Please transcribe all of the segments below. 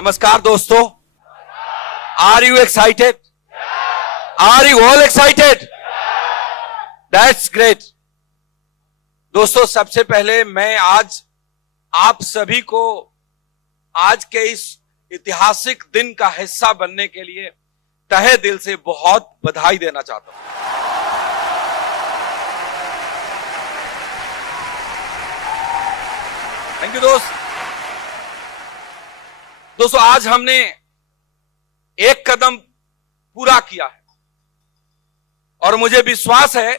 नमस्कार दोस्तों, are you excited? Are you all excited? That's great. दोस्तों, सबसे पहले मैं आज आप सभी को आज के इस ऐतिहासिक दिन का हिस्सा बनने के लिए तहे दिल से बहुत बधाई देना चाहता हूं। थैंक यू दोस्तों, आज हमने एक कदम पूरा किया है और मुझे विश्वास है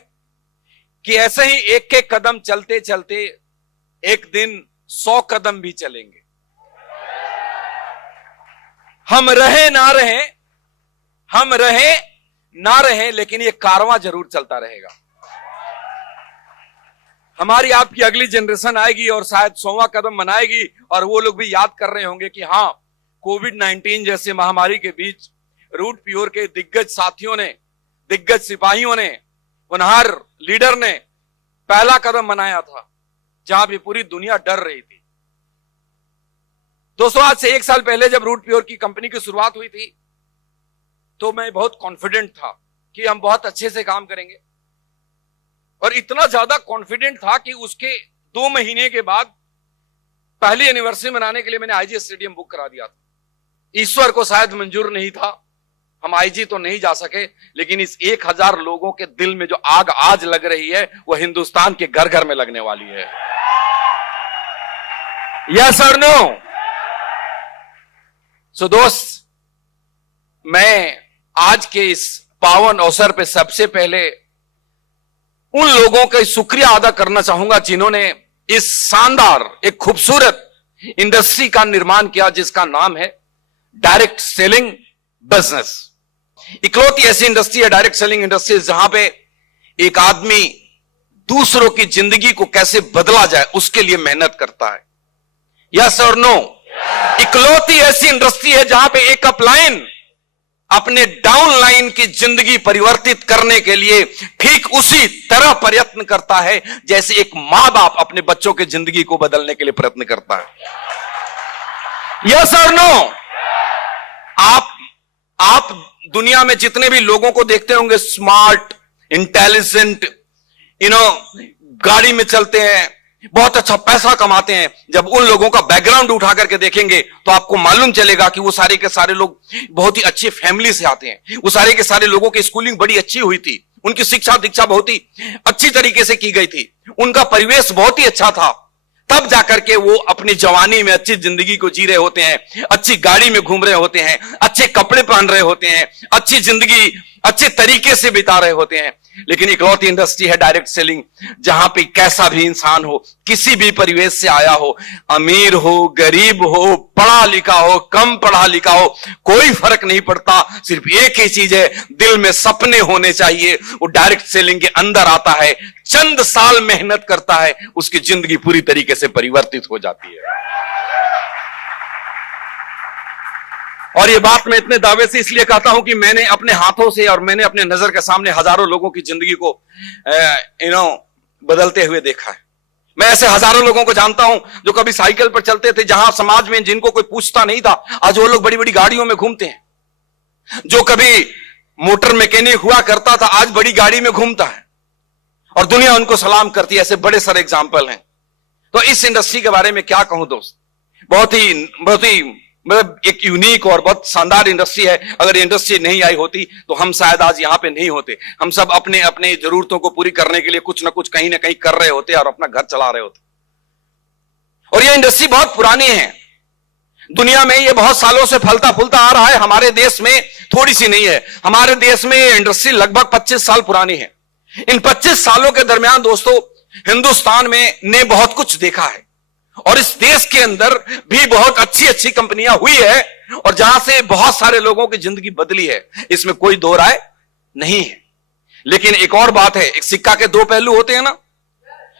कि ऐसे ही एक एक कदम चलते चलते एक दिन 100 कदम भी चलेंगे। हम रहे ना रहे, लेकिन ये कारवां जरूर चलता रहेगा। हमारी आपकी अगली जनरेशन आएगी और शायद 100वां कदम बनाएगी और वो लोग भी याद कर रहे होंगे कि हां, कोविड-19 जैसे महामारी के बीच रूट प्योर के दिग्गज साथियों ने, दिग्गज सिपाहियों ने, होनहार लीडर ने पहला कदम बनाया था जहां भी पूरी दुनिया डर रही थी। दोस्तों, आज से 1 साल पहले जब रूट प्योर की कंपनी की शुरुआत हुई थी तो मैं बहुत कॉन्फिडेंट था कि हम बहुत अच्छे से काम करेंगे और इतना ज्यादा कॉन्फिडेंट था कि उसके 2 महीने के बाद पहली एनिवर्सरी मनाने के लिए मैंने आईजी स्टेडियम बुक करा दिया था। ईश्वर को शायद मंजूर नहीं था, हम आईजी तो नहीं जा सके, लेकिन इस 1000 लोगों के दिल में जो आग आज लग रही है वो हिंदुस्तान के घर घर में लगने वाली है। यस और नो? सो दोस्त, मैं आज के इस पावन अवसर पे सबसे पहले उन लोगों का शुक्रिया अदा करना चाहूंगा जिन्होंने इस शानदार, एक खूबसूरत इंडस्ट्री का निर्माण किया जिसका नाम है डायरेक्ट सेलिंग बिजनेस। इकलौती ऐसी इंडस्ट्री है डायरेक्ट सेलिंग इंडस्ट्री जहां पे एक आदमी दूसरों की जिंदगी को कैसे बदला जाए उसके लिए मेहनत करता है। यस और नो? इकलौती ऐसी इंडस्ट्री है जहां पे एक अपलाइन अपने डाउन लाइन की जिंदगी परिवर्तित करने के लिए ठीक उसी तरह प्रयत्न करता है जैसे एक मां बाप अपने बच्चों की जिंदगी को बदलने के लिए प्रयत्न करता है। यस और नो? आप दुनिया में जितने भी लोगों को देखते होंगे, स्मार्ट, इंटेलिजेंट, गाड़ी में चलते हैं, बहुत अच्छा पैसा कमाते हैं, जब उन लोगों का बैकग्राउंड उठा करके देखेंगे तो आपको मालूम चलेगा कि वो सारे के सारे लोग बहुत ही अच्छी फैमिली से आते हैं। वो सारे के सारे लोगों की स्कूलिंग बड़ी अच्छी हुई थी, उनकी शिक्षा दीक्षा बहुत ही अच्छी तरीके से की गई थी, उनका परिवेश बहुत ही अच्छा था, तब जाकर के वो अपनी जवानी में अच्छी जिंदगी को जी रहे होते हैं, अच्छी गाड़ी में घूम रहे होते हैं, अच्छे कपड़े पहन रहे होते हैं, अच्छी जिंदगी अच्छे तरीके से बिता रहे होते हैं। लेकिन इकलौती इंडस्ट्री है डायरेक्ट सेलिंग जहां पे कैसा भी इंसान हो, किसी भी परिवेश से आया हो, अमीर हो, गरीब हो, पढ़ा लिखा हो, कम पढ़ा लिखा हो, कोई फर्क नहीं पड़ता। सिर्फ एक ही चीज है, दिल में सपने होने चाहिए। वो डायरेक्ट सेलिंग के अंदर आता है, चंद साल मेहनत करता है, उसकी जिंदगी पूरी तरीके से परिवर्तित हो जाती है। और ये बात मैं इतने दावे से इसलिए कहता हूं कि मैंने अपने हाथों से और मैंने अपने नजर के सामने हजारों लोगों की जिंदगी को बदलते हुए देखा है। मैं ऐसे हजारों लोगों को जानता हूं जो कभी साइकिल पर चलते थे, जहां समाज में जिनको कोई पूछता नहीं था, आज वो लोग बड़ी बड़ी गाड़ियों में घूमते हैं। जो कभी मोटर मैकेनिक हुआ करता था, आज बड़ी गाड़ी में घूमता है और दुनिया उनको सलाम करती है। ऐसे बड़े सारे एग्जाम्पल हैं। तो इस इंडस्ट्री के बारे में क्या कहूं दोस्त, बहुत ही मतलब एक यूनिक और बहुत शानदार इंडस्ट्री है। अगर इंडस्ट्री नहीं आई होती तो हम शायद आज यहां पे नहीं होते। हम सब अपने अपने जरूरतों को पूरी करने के लिए कुछ ना कुछ कहीं ना कहीं कर रहे होते और अपना घर चला रहे होते। और ये इंडस्ट्री बहुत पुरानी है, दुनिया में ये बहुत सालों से फलता फूलता आ रहा है। हमारे देश में थोड़ी सी नहीं है, हमारे देश में ये इंडस्ट्री लगभग 25 साल पुरानी है। इन 25 सालों के दरमियान दोस्तों, हिंदुस्तान में ने बहुत कुछ देखा है और इस देश के अंदर भी बहुत अच्छी अच्छी कंपनियां हुई है और जहां से बहुत सारे लोगों की जिंदगी बदली है, इसमें कोई दो राय नहीं है। लेकिन एक और बात है, एक सिक्का के 2 पहलू होते हैं ना,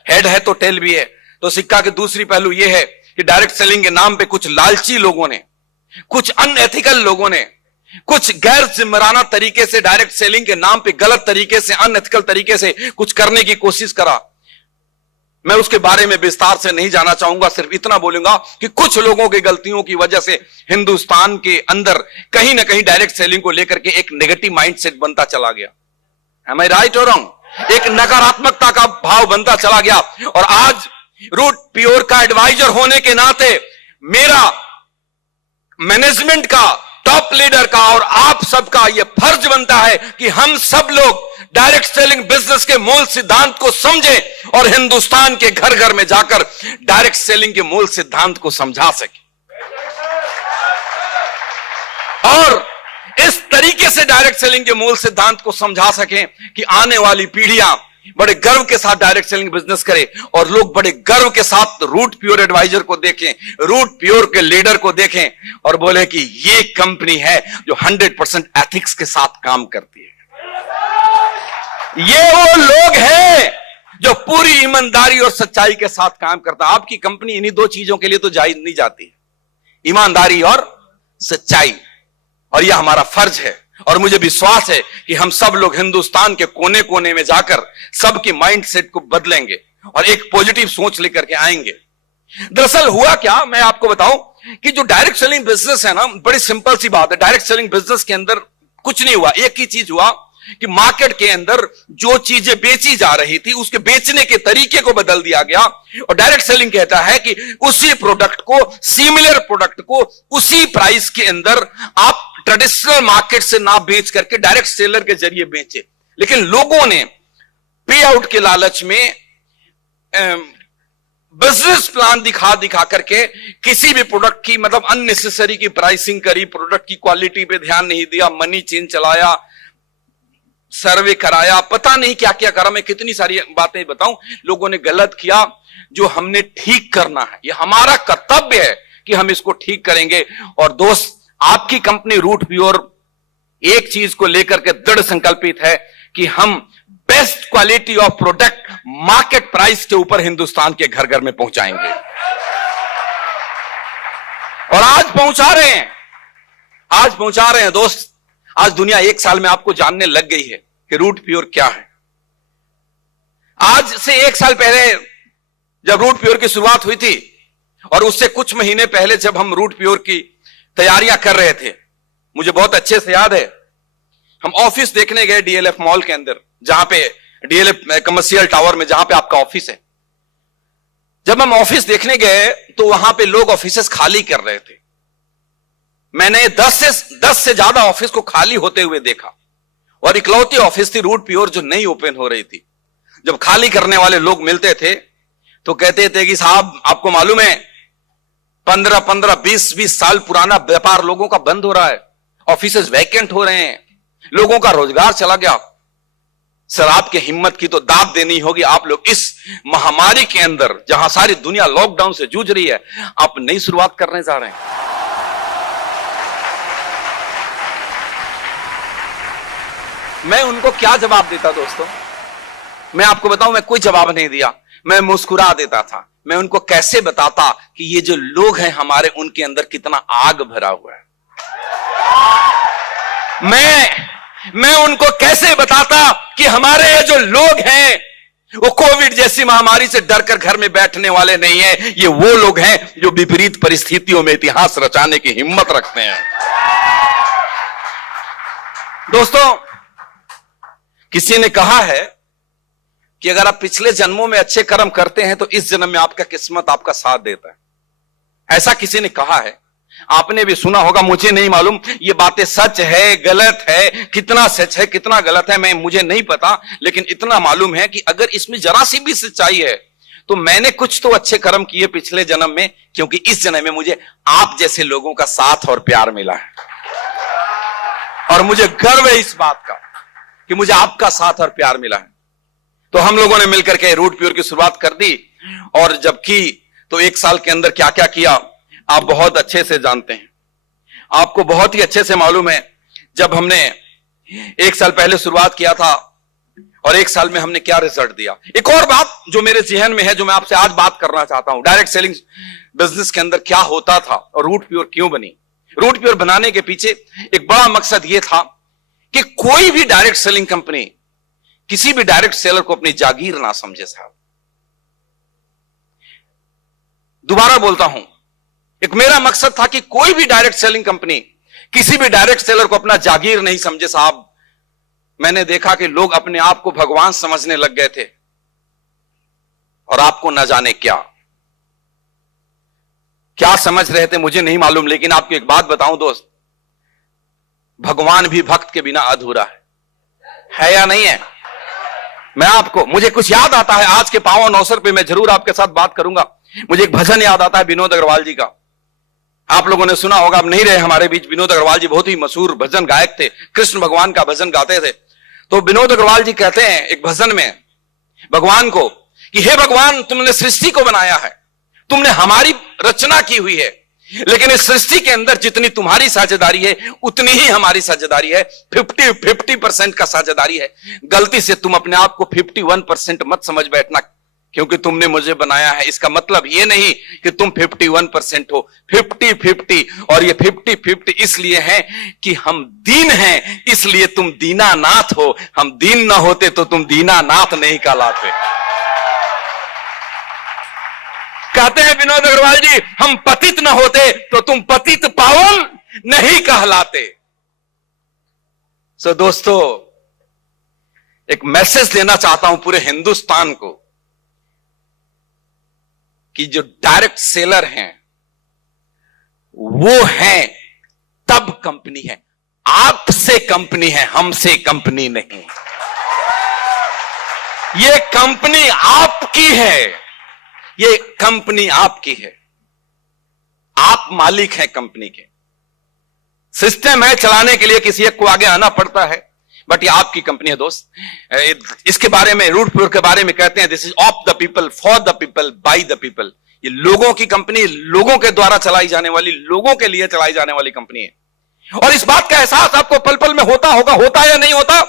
हेड है तो टेल भी है। तो सिक्का के दूसरी पहलू यह है कि डायरेक्ट सेलिंग के नाम पे कुछ लालची लोगों ने, कुछ अनएथिकल लोगों ने, कुछ गैर जिम्मेदाराना तरीके से डायरेक्ट सेलिंग के नाम पे गलत तरीके से, अनएथिकल तरीके से कुछ करने की कोशिश करा। मैं उसके बारे में विस्तार से नहीं जाना चाहूंगा, सिर्फ इतना बोलूंगा कि कुछ लोगों की गलतियों की वजह से हिंदुस्तान के अंदर कहीं ना कहीं डायरेक्ट सेलिंग को लेकर के एक नेगेटिव माइंडसेट बनता चला गया। एम आई राइट और रॉन्ग? एक नकारात्मकता का भाव बनता चला गया। और आज रूट प्योर का एडवाइजर होने के नाते मेरा मैनेजमेंट का, टॉप लीडर का और आप सबका यह फर्ज बनता है कि हम सब लोग डायरेक्ट सेलिंग बिजनेस के मूल सिद्धांत को समझें और हिंदुस्तान के घर घर में जाकर डायरेक्ट सेलिंग के मूल सिद्धांत को समझा सकें और इस तरीके से डायरेक्ट सेलिंग के मूल सिद्धांत को समझा सकें कि आने वाली पीढ़ियां बड़े गर्व के साथ डायरेक्ट सेलिंग बिजनेस करें और लोग बड़े गर्व के साथ रूट प्योर एडवाइजर को देखें, रूट प्योर के लीडर को देखें और बोले कि ये कंपनी है जो 100% एथिक्स के साथ काम करती है। ये वो लोग हैं जो पूरी ईमानदारी और सच्चाई के साथ काम करता है। आपकी कंपनी इन्हीं दो चीजों के लिए तो नहीं जाती है, ईमानदारी और सच्चाई, और यह हमारा फर्ज है। और मुझे विश्वास है कि हम सब लोग हिंदुस्तान के कोने कोने में जाकर सबकी माइंडसेट को बदलेंगे और एक पॉजिटिव सोच लेकर के आएंगे। दरअसल हुआ क्या, मैं आपको बताऊं कि जो डायरेक्ट सेलिंग बिजनेस है ना, बड़ी सिंपल सी बात है। डायरेक्ट सेलिंग बिजनेस के अंदर कुछ नहीं हुआ, एक ही चीज हुआ कि मार्केट के अंदर जो चीजें बेची जा रही थी उसके बेचने के तरीके को बदल दिया गया। और डायरेक्ट सेलिंग कहता है कि उसी प्रोडक्ट को, सिमिलर प्रोडक्ट को उसी प्राइस के अंदर आप ट्रेडिशनल मार्केट से ना बेच करके डायरेक्ट सेलर के जरिए बेचे। लेकिन लोगों ने पे आउट के लालच में बिजनेस प्लान दिखा दिखा करके किसी भी प्रोडक्ट की मतलब अननेसेसरी की प्राइसिंग करी, प्रोडक्ट की क्वालिटी पे ध्यान नहीं दिया, मनी चेन चलाया, सर्वे कराया, पता नहीं क्या क्या करा। मैं कितनी सारी बातें बताऊं, लोगों ने गलत किया। जो हमने ठीक करना है, यह हमारा कर्तव्य है कि हम इसको ठीक करेंगे। और दोस्त, आपकी कंपनी रूट प्योर एक चीज को लेकर के दृढ़ संकल्पित है कि हम best quality of product market price के ऊपर हिंदुस्तान के घर घर में पहुंचाएंगे और आज पहुंचा रहे हैं दोस्त। आज दुनिया एक साल में आपको जानने लग गई है कि रूट प्योर क्या है। आज से एक साल पहले जब रूट प्योर की शुरुआत हुई थी और उससे कुछ महीने पहले जब हम रूट प्योर की तैयारियां कर रहे थे, मुझे बहुत अच्छे से याद है, हम ऑफिस देखने गए डीएलएफ मॉल के अंदर, जहां पे डीएलएफ कमर्शियल टावर में जहां पे आपका ऑफिस है। जब हम ऑफिस देखने गए तो वहां पे लोग ऑफिसेस खाली कर रहे थे। मैंने 10 से ज्यादा ऑफिस को खाली होते हुए देखा और इकलौती ऑफिस थी रूट प्योर जो नई ओपन हो रही थी। जब खाली करने वाले लोग मिलते थे तो कहते थे कि साहब आपको मालूम है 15 20 साल पुराना व्यापार लोगों का बंद हो रहा है, ऑफिसेस वैकेंट हो रहे हैं, लोगों का रोजगार चला गया। सर, आपके हिम्मत की तो दाद देनी होगी। आप लोग इस महामारी के अंदर जहां सारी दुनिया लॉकडाउन से जूझ रही है, आप नई शुरुआत करने जा रहे हैं। मैं उनको क्या जवाब देता दोस्तों? मैं आपको बताऊं, मैं कोई जवाब नहीं दिया, मैं मुस्कुरा देता था। मैं उनको कैसे बताता कि ये जो लोग हैं हमारे, उनके अंदर कितना आग भरा हुआ है। मैं उनको कैसे बताता कि हमारे ये जो लोग हैं वो कोविड जैसी महामारी से डरकर घर में बैठने वाले नहीं है। ये वो लोग हैं जो विपरीत परिस्थितियों में इतिहास रचाने की हिम्मत रखते हैं। दोस्तों, किसी ने कहा है कि अगर आप पिछले जन्मों में अच्छे कर्म करते हैं तो इस जन्म में आपका किस्मत आपका साथ देता है। ऐसा किसी ने कहा है, आपने भी सुना होगा, मुझे नहीं मालूम ये बातें सच है गलत है, कितना सच है कितना गलत है मुझे नहीं पता, लेकिन इतना मालूम है कि अगर इसमें जरा सी भी सच्चाई है तो मैंने कुछ तो अच्छे कर्म किए पिछले जन्म में, क्योंकि इस जन्म में मुझे आप जैसे लोगों का साथ और प्यार मिला है। और मुझे गर्व है इस बात का कि मुझे आपका साथ और प्यार मिला है। तो हम लोगों ने मिलकर के रूट प्योर की शुरुआत कर दी, और जब की तो एक साल के अंदर क्या क्या किया आप बहुत अच्छे से जानते हैं। आपको बहुत ही अच्छे से मालूम है, जब हमने एक साल पहले शुरुआत किया था और एक साल में हमने क्या रिजल्ट दिया। एक और बात जो मेरे जहन में है, जो मैं आपसे आज बात करना चाहता हूं, डायरेक्ट सेलिंग बिजनेस के अंदर क्या होता था और रूट प्योर क्यों बनी। रूट प्योर बनाने के पीछे एक बड़ा मकसद यह था कि कोई भी डायरेक्ट सेलिंग कंपनी किसी भी डायरेक्ट सेलर को अपनी जागीर ना समझे साहब। दोबारा बोलता हूं, एक मेरा मकसद था कि कोई भी डायरेक्ट सेलिंग कंपनी किसी भी डायरेक्ट सेलर को अपना जागीर नहीं समझे साहब। मैंने देखा कि लोग अपने आप को भगवान समझने लग गए थे और आपको न जाने क्या समझ रहे थे मुझे नहीं मालूम। लेकिन आपको एक बात बताऊं दोस्त, भगवान भी भक्त के बिना अधूरा है या नहीं है? मुझे कुछ याद आता है आज के पावन अवसर पे, मैं जरूर आपके साथ बात करूंगा। मुझे एक भजन याद आता है विनोद अग्रवाल जी का। आप लोगों ने सुना होगा, अब नहीं रहे हमारे बीच। विनोद अग्रवाल जी बहुत ही मशहूर भजन गायक थे, कृष्ण भगवान का भजन गाते थे। तो विनोद अग्रवाल जी कहते हैं एक भजन में भगवान को कि हे भगवान, तुमने सृष्टि को बनाया है, तुमने हमारी रचना की हुई है, लेकिन इस सृष्टि के अंदर जितनी तुम्हारी साझेदारी है उतनी ही हमारी साझेदारी है। 50% का साझेदारी है। गलती से तुम अपने आप को 51% मत समझ बैठना, क्योंकि तुमने मुझे बनाया है। इसका मतलब यह नहीं कि तुम 51% हो, 50-50। और ये 50-50 इसलिए है कि हम दीन हैं, इसलिए तुम दीनानाथ हो। हम दीन ना होते तो तुम दीनानाथ नहीं कहलाते। कहते हैं विनोद अग्रवाल जी, हम पतित न होते तो तुम पतित पावन नहीं कहलाते। सो दोस्तों, एक मैसेज देना चाहता हूं पूरे हिंदुस्तान को कि जो डायरेक्ट सेलर हैं वो हैं तब कंपनी है। आपसे कंपनी है, हमसे कंपनी नहीं। ये कंपनी आपकी है, ये कंपनी आपकी है। आप मालिक हैं कंपनी के। सिस्टम है चलाने के लिए किसी एक को आगे आना पड़ता है, बट ये आपकी कंपनी है दोस्त। इसके बारे में, रूट प्योर के बारे में कहते हैं this is of the people, for the people, by the people. ये लोगों की कंपनी, लोगों के द्वारा चलाई जाने वाली, लोगों के लिए चलाई जाने वाली कंपनी है। और इस बात का एहसास आपको पल पल में होता होगा, होता या नहीं होता?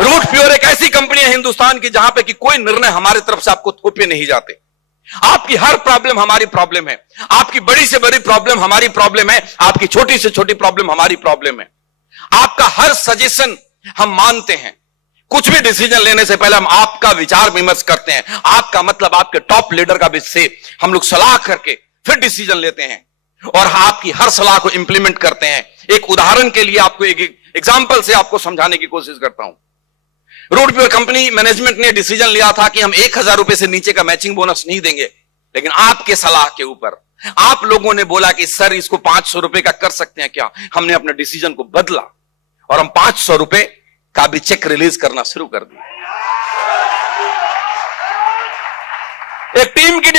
रूट प्योर एक ऐसी कंपनी है हिंदुस्तान की जहां पे कि कोई निर्णय हमारी तरफ से आपको थोपे नहीं जाते। आपकी हर प्रॉब्लम हमारी प्रॉब्लम है, आपकी बड़ी से बड़ी प्रॉब्लम हमारी प्रॉब्लम है, आपकी छोटी से छोटी प्रॉब्लम हमारी प्रॉब्लम है। आपका हर सजेशन हम मानते हैं। कुछ भी डिसीजन लेने से पहले हम आपका विचार विमर्श करते हैं। आपका मतलब आपके टॉप लीडर का भी से हम लोग सलाह करके फिर डिसीजन लेते हैं और आपकी हर सलाह को इंप्लीमेंट करते हैं। एक उदाहरण के लिए आपको एक एग्जांपल से आपको समझाने की कोशिश करता हूं। रूट प्योर कंपनी मैनेजमेंट ने डिसीजन लिया था कि हम 1000 रुपए से नीचे का मैचिंग बोनस नहीं देंगे, लेकिन आपके सलाह के ऊपर आप लोगों ने बोला कि सर इसको 500 रुपए का कर सकते हैं क्या। हमने अपने डिसीजन को बदला और हम 500 रुपए का भी चेक रिलीज करना शुरू कर दिया। एक टीम की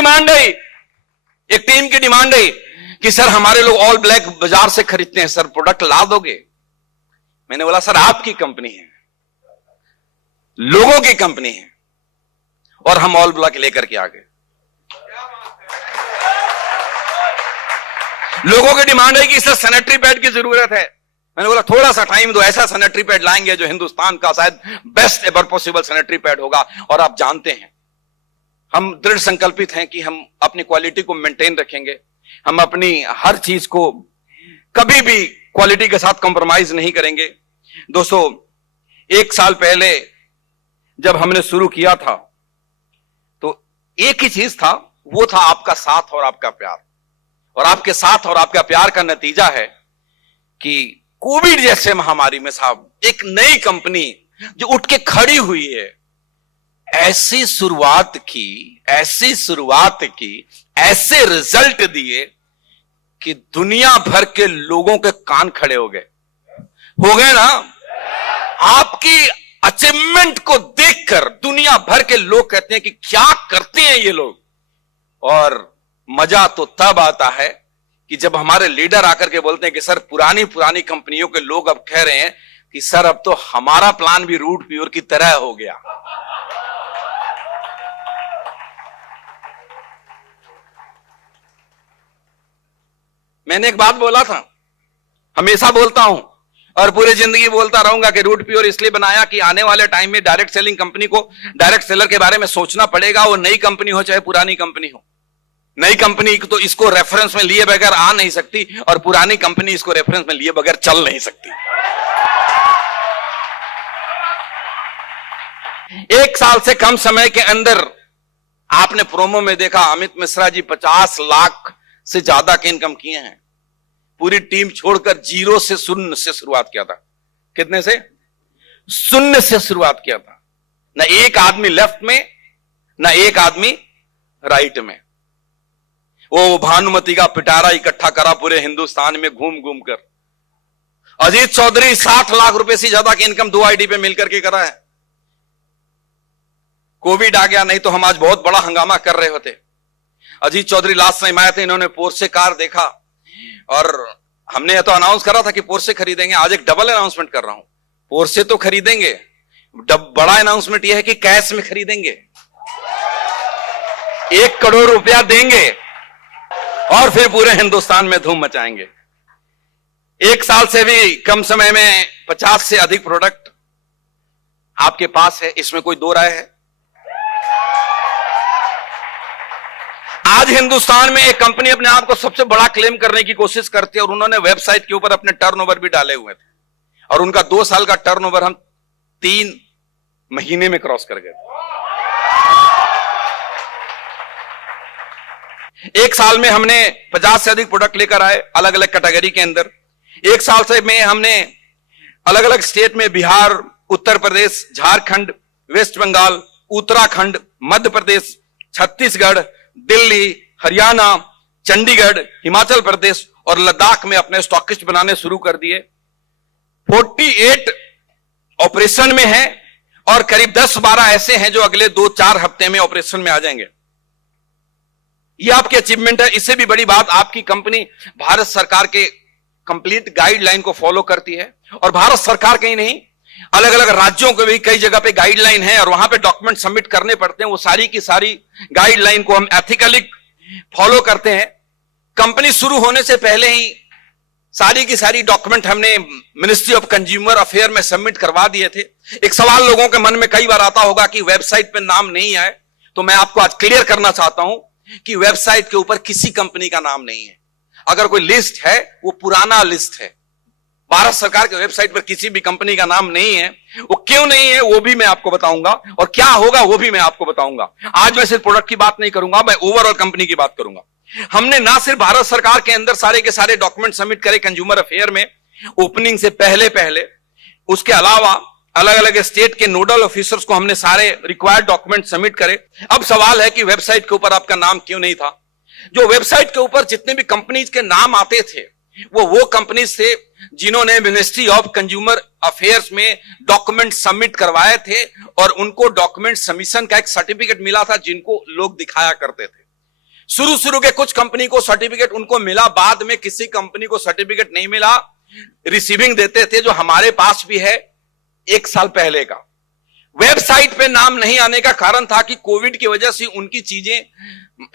डिमांड है कि सर हमारे लोग ऑल ब्लैक बाजार से खरीदते हैं, सर प्रोडक्ट ला दोगे? मैंने बोला सर आपकी कंपनी है, लोगों की कंपनी है, और हम ऑल ब्लैक लेकर के आ गए। लोगों की डिमांड है कि सर सैनिटरी पैड की जरूरत है। मैंने बोला थोड़ा सा टाइम दो, ऐसा सैनिटरी पैड लाएंगे जो हिंदुस्तान का शायद best ever possible sanitary pad होगा। और आप जानते हैं हम दृढ़ संकल्पित हैं कि हम अपनी क्वालिटी को मेंटेन रखेंगे। हम अपनी हर चीज को कभी भी क्वालिटी के साथ कॉम्प्रोमाइज नहीं करेंगे। दोस्तों, 1 साल पहले जब हमने शुरू किया था तो एक ही चीज था, वो था आपका साथ और आपका प्यार। और आपके साथ और आपका प्यार का नतीजा है कि कोविड जैसे महामारी में साहब एक नई कंपनी जो उठ के खड़ी हुई है, ऐसी शुरुआत की, ऐसे रिजल्ट दिए कि दुनिया भर के लोगों के कान खड़े हो गए ना। आपकी अचीवमेंट को देखकर दुनिया भर के लोग कहते हैं कि क्या करते हैं ये लोग। और मजा तो तब आता है कि जब हमारे लीडर आकर के बोलते हैं कि सर पुरानी कंपनियों के लोग अब कह रहे हैं कि सर अब तो हमारा प्लान भी रूट प्योर की तरह हो गया। मैंने एक बात बोला था, हमेशा बोलता हूं और पूरी जिंदगी बोलता रहूंगा कि रूट प्योर इसलिए बनाया कि आने वाले टाइम में डायरेक्ट सेलिंग कंपनी को, डायरेक्ट सेलर के बारे में सोचना पड़ेगा। वो नई कंपनी हो चाहे पुरानी कंपनी हो। नई कंपनी तो इसको रेफरेंस में लिए बगैर आ नहीं सकती और पुरानी कंपनी इसको रेफरेंस में लिए बगैर चल नहीं सकती। 1 साल से कम समय के अंदर आपने प्रोमो में देखा अमित मिश्रा जी 50 लाख से ज्यादा के इनकम किए हैं। पूरी टीम छोड़कर 0 से 0 से शुरुआत किया था। कितने से? 0 से शुरुआत किया था। ना एक आदमी लेफ्ट में, ना एक आदमी राइट में। वो भानुमति का पिटारा इकट्ठा करा पूरे हिंदुस्तान में घूम घूम कर। अजीत चौधरी 60 लाख रुपए से ज्यादा की इनकम 2 आईडी पे मिलकर के करा है। कोविड आ गया, नहीं तो हम आज बहुत बड़ा हंगामा कर रहे होते। अजीत चौधरी लास्ट टाइम आए थे, इन्होंने पोर्शे कार देखा और हमने तो अनाउंस करा था कि पोर्शे खरीदेंगे। आज एक डबल अनाउंसमेंट कर रहा हूं, पोर्शे तो खरीदेंगे, बड़ा अनाउंसमेंट यह है कि कैश में खरीदेंगे, 1 करोड़ रुपया देंगे और फिर पूरे हिंदुस्तान में धूम मचाएंगे। 1 साल से भी कम समय में 50 से अधिक प्रोडक्ट आपके पास है, इसमें कोई दो राय है? आज हिंदुस्तान में एक कंपनी अपने आप को सबसे बड़ा क्लेम करने की कोशिश करती है और उन्होंने वेबसाइट के ऊपर अपने टर्नओवर भी डाले हुए थे और उनका 2 साल का टर्नओवर हम 3 महीने में क्रॉस कर गए। 1 साल में हमने 50 से अधिक प्रोडक्ट लेकर आए अलग अलग कैटेगरी के अंदर। 1 साल से में हमने अलग अलग स्टेट में बिहार, उत्तर प्रदेश, झारखंड, वेस्ट बंगाल, उत्तराखंड, मध्य प्रदेश, छत्तीसगढ़, दिल्ली, हरियाणा, चंडीगढ़, हिमाचल प्रदेश और लद्दाख में अपने स्टॉकिस्ट बनाने शुरू कर दिए। 48 ऑपरेशन में है और करीब 10-12 ऐसे हैं जो अगले 2-4 हफ्ते में ऑपरेशन में आ जाएंगे। यह आपकी अचीवमेंट है। इससे भी बड़ी बात, आपकी कंपनी भारत सरकार के कंप्लीट गाइडलाइन को फॉलो करती है और भारत सरकार के ही नहीं, अलग अलग राज्यों के भी कई जगह पे गाइडलाइन है और वहां पे डॉक्यूमेंट सबमिट करने पड़ते हैं। वो सारी की सारी गाइडलाइन को हम एथिकली फॉलो करते हैं। कंपनी शुरू होने से पहले ही सारी की सारी डॉक्यूमेंट हमने मिनिस्ट्री ऑफ कंज्यूमर अफेयर में सबमिट करवा दिए थे। एक सवाल लोगों के मन में कई बार आता होगा कि वेबसाइट पे नाम नहीं आए, तो मैं आपको आज क्लियर करना चाहता हूं कि वेबसाइट के ऊपर किसी कंपनी का नाम नहीं है। अगर कोई लिस्ट है वो पुराना लिस्ट है। भारत सरकार के वेबसाइट पर किसी भी कंपनी का नाम नहीं है। वो क्यों नहीं है वो भी मैं आपको बताऊंगा और क्या होगा वो भी मैं आपको बताऊंगा। आज मैं सिर्फ प्रोडक्ट की बात नहीं करूंगा, मैं ओवरऑल कंपनी की बात करूंगा। हमने ना सिर्फ भारत सरकार के अंदर सारे के सारे डॉक्यूमेंट सबमिट करे कंज्यूमर अफेयर में ओपनिंग से पहले, उसके अलावा अलग अलग स्टेट के नोडल ऑफिसर्स को हमने सारे रिक्वायर्ड डॉक्यूमेंट सबमिट करे। अब सवाल है कि वेबसाइट के ऊपर आपका नाम क्यों नहीं था? जो वेबसाइट के ऊपर जितने भी कंपनीज के नाम आते थे वो कंपनीज थे जिन्होंने मिनिस्ट्री ऑफ कंज्यूमर अफेयर्स में डॉक्यूमेंट सबमिट करवाए थे और उनको डॉक्यूमेंट सबमिशन का एक सर्टिफिकेट मिला था जिनको लोग दिखाया करते थे। शुरू के कुछ कंपनी को सर्टिफिकेट उनको मिला, बाद में किसी कंपनी को सर्टिफिकेट नहीं मिला। रिसीविंग देते थे, जो हमारे पास भी है 1 साल पहले का। वेबसाइट पे नाम नहीं आने का कारण था कि कोविड की वजह से उनकी चीजें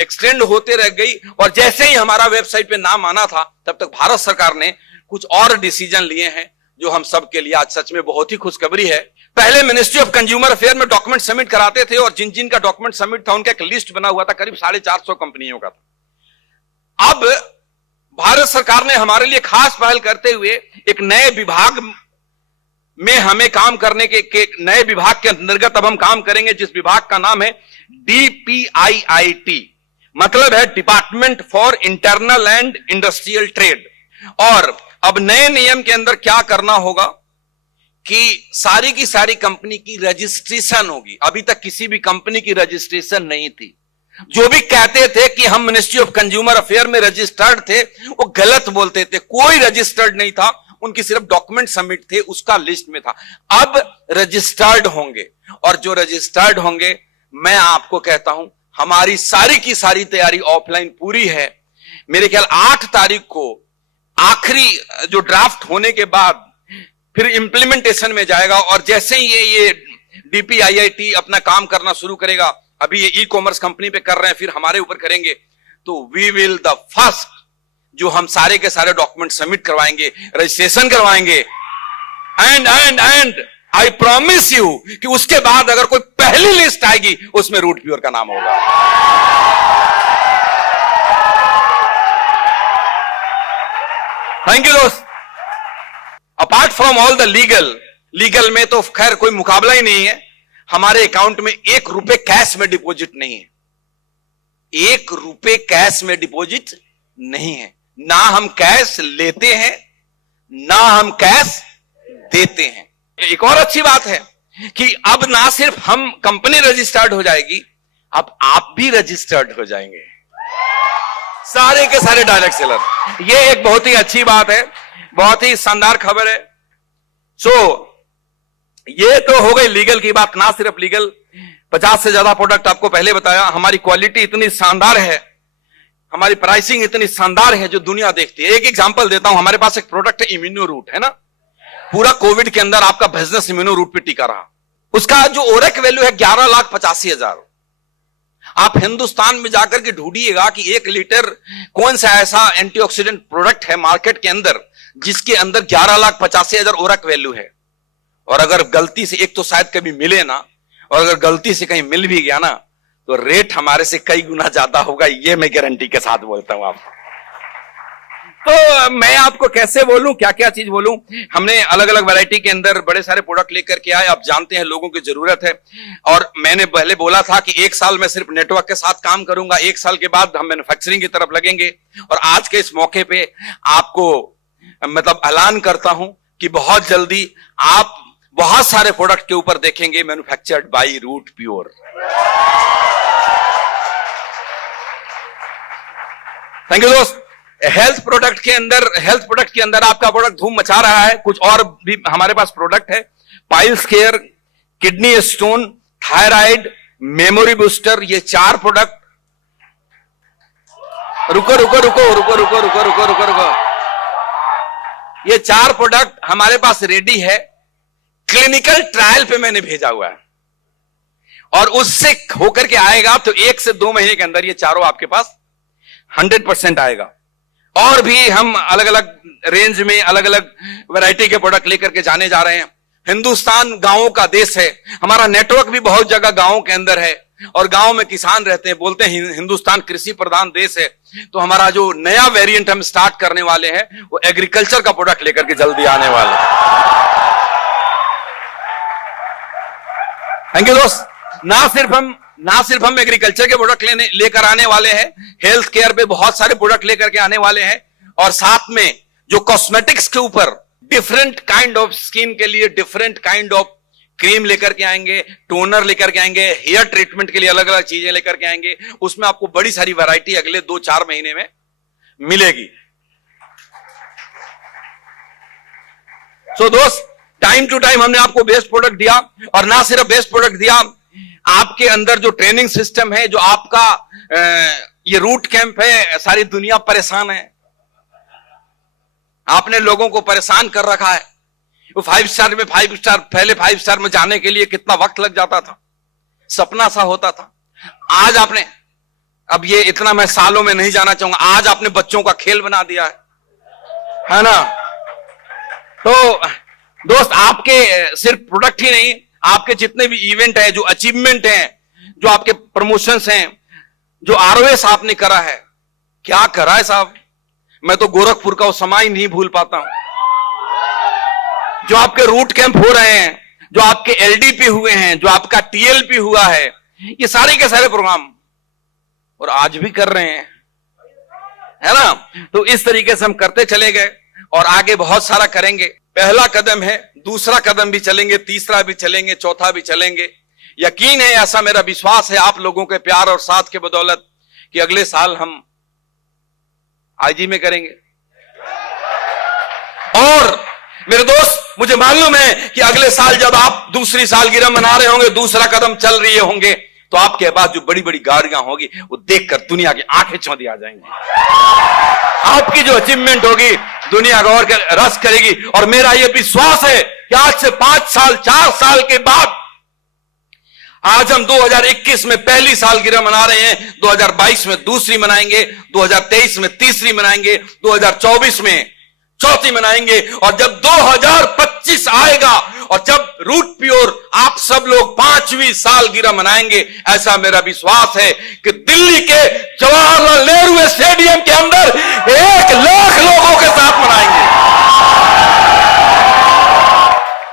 एक्सटेंड होते रह गई और जैसे ही हमारा वेबसाइट पे नाम आना था तब तक भारत सरकार ने कुछ और डिसीजन लिए हैं जो हम सब के लिए आज सच में बहुत ही खुशखबरी है। पहले मिनिस्ट्री ऑफ कंज्यूमर अफेयर में डॉक्यूमेंट सबमिट कराते थे और जिन जिन का डॉक्यूमेंट सबमिट था उनका एक लिस्ट बना हुआ था, करीब 450 कंपनियों का था। अब भारत सरकार ने हमारे लिए खास पहल करते हुए एक नए विभाग में हमें काम करने के नए विभाग के अंतर्गत अब हम काम करेंगे, जिस विभाग का नाम है DPIIT, मतलब है department for internal and industrial trade. और अब नए नियम के अंदर क्या करना होगा कि सारी की सारी कंपनी की रजिस्ट्रेशन होगी। अभी तक किसी भी कंपनी की रजिस्ट्रेशन नहीं थी। जो भी कहते थे कि हम मिनिस्ट्री ऑफ कंज्यूमर अफेयर में रजिस्टर्ड थे वो गलत बोलते थे। कोई रजिस्टर्ड नहीं था, उनकी सिर्फ डॉक्यूमेंट सबमिट थे, उसका लिस्ट में था। अब रजिस्टर्ड होंगे और जो रजिस्टर्ड होंगे, मैं आपको कहता हूं हमारी सारी की सारी तैयारी ऑफलाइन पूरी है। मेरे ख्याल 8 तारीख को आखिरी जो ड्राफ्ट होने के बाद फिर इंप्लीमेंटेशन में जाएगा और जैसे ही ये DPIIT अपना काम करना शुरू करेगा, अभी ये ई-कॉमर्स कंपनी पे कर रहे हैं, फिर हमारे ऊपर करेंगे, तो वी विल द फर्स्ट जो हम सारे के सारे डॉक्यूमेंट सबमिट करवाएंगे, रजिस्ट्रेशन करवाएंगे एंड आई प्रॉमिस यू कि उसके बाद अगर कोई पहली लिस्ट आएगी उसमें रूट प्योर का नाम होगा। थैंक यू दोस्त। Apart from all the legal में तो खैर कोई मुकाबला ही नहीं है। हमारे अकाउंट में 1 रुपए कैश में डिपॉजिट नहीं है। 1 रुपए कैश में डिपॉजिट नहीं है। ना हम कैश लेते हैं, ना हम कैश देते हैं। एक और अच्छी बात है कि अब ना सिर्फ हम कंपनी रजिस्टर्ड हो जाएगी, अब आप भी रजिस्टर्ड हो जाएंगे, सारे के सारे डायरेक्ट सेलर। ये एक बहुत ही अच्छी बात है, बहुत ही शानदार खबर है। ये तो हो गई लीगल की बात। ना सिर्फ लीगल, 50 से ज्यादा प्रोडक्ट आपको पहले बताया। हमारी क्वालिटी इतनी शानदार है, हमारी प्राइसिंग इतनी शानदार है जो दुनिया देखती है। एक एग्जांपल देता हूं, हमारे पास एक प्रोडक्ट है इम्यूनो रूट, है ना। पूरा कोविड के अंदर आपका बिजनेस इम्यूनो रूट पे टिका रहा। उसका जो ओरेक वैल्यू है 11,85,000। आप हिंदुस्तान में जाकर के ढूंढिएगा कि 1 लीटर कौन सा ऐसा एंटीऑक्सीडेंट प्रोडक्ट है मार्केट के अंदर जिसके अंदर 11,85,000 ओरेक वैल्यू है। और अगर गलती से, एक तो शायद कभी मिले ना, और अगर गलती से कहीं मिल भी गया ना तो रेट हमारे से कई गुना ज्यादा होगा, ये मैं गारंटी के साथ बोलता हूं आपको। तो मैं आपको कैसे बोलूं, क्या क्या चीज बोलूं। हमने अलग अलग वैरायटी के अंदर बड़े सारे प्रोडक्ट लेकर के आए। आप जानते हैं लोगों की जरूरत है, और मैंने पहले बोला था कि 1 साल में सिर्फ नेटवर्क के साथ काम करूंगा, 1 साल के बाद हम मैन्युफैक्चरिंग की तरफ लगेंगे। और आज के इस मौके पे आपको मतलब ऐलान करता हूं कि बहुत जल्दी आप बहुत सारे प्रोडक्ट के ऊपर देखेंगे manufactured by Root Pure. Thank you दोस्त। हेल्थ प्रोडक्ट के अंदर आपका प्रोडक्ट धूम मचा रहा है। कुछ और भी हमारे पास प्रोडक्ट है, piles care, kidney stone, thyroid, memory booster, ये 4 प्रोडक्ट। रुको रुको रुको रुको रुको रुको रुको रुको रुको ये 4 प्रोडक्ट हमारे पास रेडी है, क्लिनिकल ट्रायल पे मैंने भेजा हुआ है, और उससे होकर के आएगा तो 1 से 2 महीने के अंदर ये चारों आपके पास 100% आएगा। और भी हम अलग अलग रेंज में अलग अलग वैरायटी के प्रोडक्ट लेकर के जाने जा रहे हैं। हिंदुस्तान गांवों का देश है, हमारा नेटवर्क भी बहुत जगह गांवों के अंदर है, और गांव में किसान रहते हैं। बोलते हैं हिंदुस्तान कृषि प्रधान देश है, तो हमारा जो नया वेरिएंट हम स्टार्ट करने वाले हैं वो एग्रीकल्चर का प्रोडक्ट लेकर के जल्दी आने वाले हैं। थैंक यू दोस्त। ना सिर्फ हम एग्रीकल्चर के प्रोडक्ट लेकर आने वाले हैं, हेल्थ केयर पे बहुत सारे प्रोडक्ट लेकर के आने वाले हैं, और साथ में जो कॉस्मेटिक्स के ऊपर डिफरेंट काइंड ऑफ स्किन के लिए डिफरेंट काइंड ऑफ क्रीम लेकर के आएंगे, टोनर लेकर के आएंगे, हेयर ट्रीटमेंट के लिए अलग अलग चीजें लेकर के आएंगे। उसमें आपको बड़ी सारी वैरायटी अगले 2-4 महीने में मिलेगी। दोस्त, टाइम टू टाइम हमने आपको बेस्ट प्रोडक्ट दिया, और ना सिर्फ बेस्ट प्रोडक्ट दिया, आपके अंदर जो ट्रेनिंग सिस्टम है, जो आपका ये रूट कैंप है, सारी दुनिया परेशान है। आपने लोगों को परेशान कर रखा है। वो 5 स्टार में 5 स्टार, पहले 5 स्टार में जाने के लिए कितना वक्त लग जाता था, सपना सा होता था। आज आपने, अब ये इतना मैं सालों में नहीं जाना चाहूंगा, आज आपने बच्चों का खेल बना दिया है ना। तो दोस्त, आपके सिर्फ प्रोडक्ट ही नहीं, आपके जितने भी इवेंट है, जो अचीवमेंट हैं, जो आपके प्रमोशंस हैं, जो आरओएस आपने करा है, क्या करा है साहब, मैं तो गोरखपुर का वो समय नहीं भूल पाता हूं। जो आपके रूट कैंप हो रहे हैं, जो आपके एलडीपी हुए हैं, जो आपका टीएलपी हुआ है, ये सारे के सारे प्रोग्राम, और आज भी कर रहे हैं, है ना। तो इस तरीके से हम करते चले गए, और आगे बहुत सारा करेंगे। पहला कदम है, दूसरा कदम भी चलेंगे, तीसरा भी चलेंगे, चौथा भी चलेंगे। यकीन है, ऐसा मेरा विश्वास है आप लोगों के प्यार और साथ के बदौलत, कि अगले साल हम आईजी में करेंगे। और मेरे दोस्त, मुझे मालूम है कि अगले साल जब आप दूसरी सालगिरह मना रहे होंगे, दूसरा कदम चल रहे होंगे, तो आपके पास जो बड़ी बड़ी गाड़ियां होगी वो देखकर दुनिया की आंखें चौंधी आ जाएंगी। आपकी जो अचीवमेंट होगी दुनिया गौर कर रस करेगी। और मेरा यह विश्वास है कि आज से 5 साल 4 साल के बाद, आज हम 2021 में पहली सालगिरह मना रहे हैं, 2022 में दूसरी मनाएंगे, 2023 में तीसरी मनाएंगे, 2024 में चौथी मनाएंगे, और जब 2025 आएगा और जब रूट प्योर आप सब लोग 5वीं सालगिरह मनाएंगे, ऐसा मेरा विश्वास है कि दिल्ली के जवाहरलाल नेहरू स्टेडियम के अंदर 1 लाख लोगों के साथ मनाएंगे।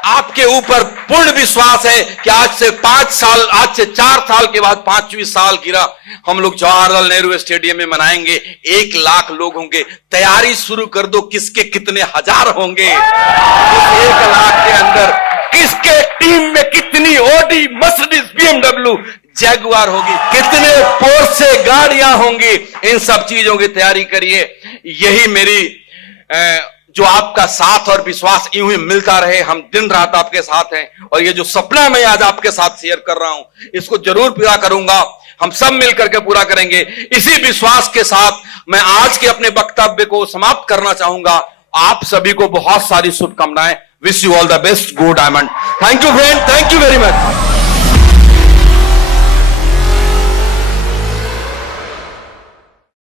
आप आपके ऊपर पूर्ण विश्वास है कि आज से 4 साल के बाद 5वीं साल गिरा हम लोग जवाहरलाल नेहरू स्टेडियम में मनाएंगे। 1 लाख लोग होंगे। तैयारी शुरू कर दो, किसके कितने हजार होंगे। उस 1 लाख के अंदर किसके टीम में कितनी ऑडी, मर्सिडीज, BMW, जैगुआर होगी, कितने पोर्शे गाड़ियां होंगी। इन सब चीजों की तैयारी करिए। यही मेरी जो आपका साथ और विश्वास यूं ही मिलता रहे। हम दिन रात आपके साथ हैं और ये जो सपना मैं आज आपके साथ शेयर कर रहा हूं, इसको जरूर पूरा करूंगा। हम सब मिलकर के पूरा करेंगे। इसी विश्वास के साथ मैं आज के अपने वक्तव्य को समाप्त करना चाहूंगा। आप सभी को बहुत सारी शुभकामनाएं। Wish you all the best. Go diamond. Thank you friend, thank you very much.